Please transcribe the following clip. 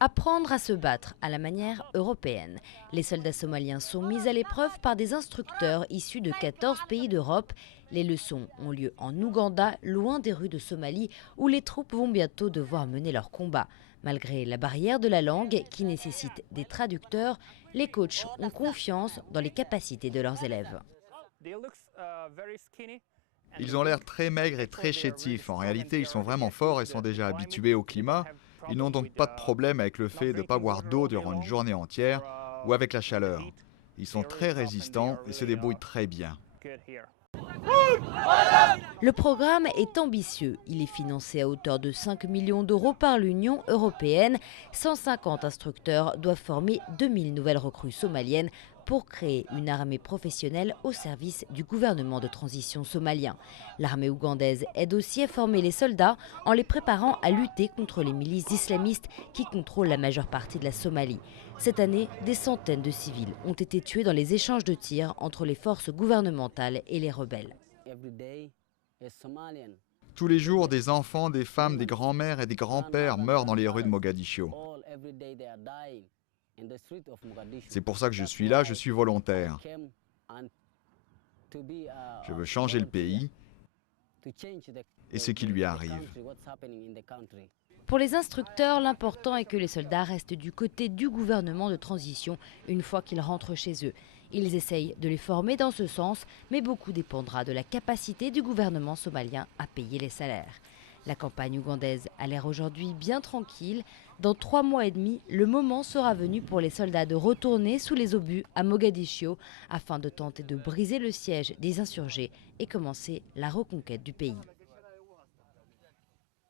Apprendre à se battre à la manière européenne. Les soldats somaliens sont mis à l'épreuve par des instructeurs issus de 14 pays d'Europe. Les leçons ont lieu en Ouganda, loin des rues de Somalie, où les troupes vont bientôt devoir mener leur combat. Malgré la barrière de la langue qui nécessite des traducteurs, les coachs ont confiance dans les capacités de leurs élèves. Ils ont l'air très maigres et très chétifs. En réalité, ils sont vraiment forts et sont déjà habitués au climat. Ils n'ont donc pas de problème avec le fait de ne pas boire d'eau durant une journée entière ou avec la chaleur. Ils sont très résistants et se débrouillent très bien. Le programme est ambitieux. Il est financé à hauteur de 5 millions d'euros par l'Union européenne. 150 instructeurs doivent former 2000 nouvelles recrues somaliennes pour créer une armée professionnelle au service du gouvernement de transition somalien. L'armée ougandaise aide aussi à former les soldats en les préparant à lutter contre les milices islamistes qui contrôlent la majeure partie de la Somalie. Cette année, des centaines de civils ont été tués dans les échanges de tirs entre les forces gouvernementales et les rebelles. Tous les jours, des enfants, des femmes, des grands-mères et des grands-pères meurent dans les rues de Mogadiscio. C'est pour ça que je suis là, je suis volontaire. Je veux changer le pays et ce qui lui arrive. Pour les instructeurs, l'important est que les soldats restent du côté du gouvernement de transition une fois qu'ils rentrent chez eux. Ils essayent de les former dans ce sens, mais beaucoup dépendra de la capacité du gouvernement somalien à payer les salaires. La campagne ougandaise a l'air aujourd'hui bien tranquille. Dans 3 mois et demi, le moment sera venu pour les soldats de retourner sous les obus à Mogadiscio afin de tenter de briser le siège des insurgés et commencer la reconquête du pays.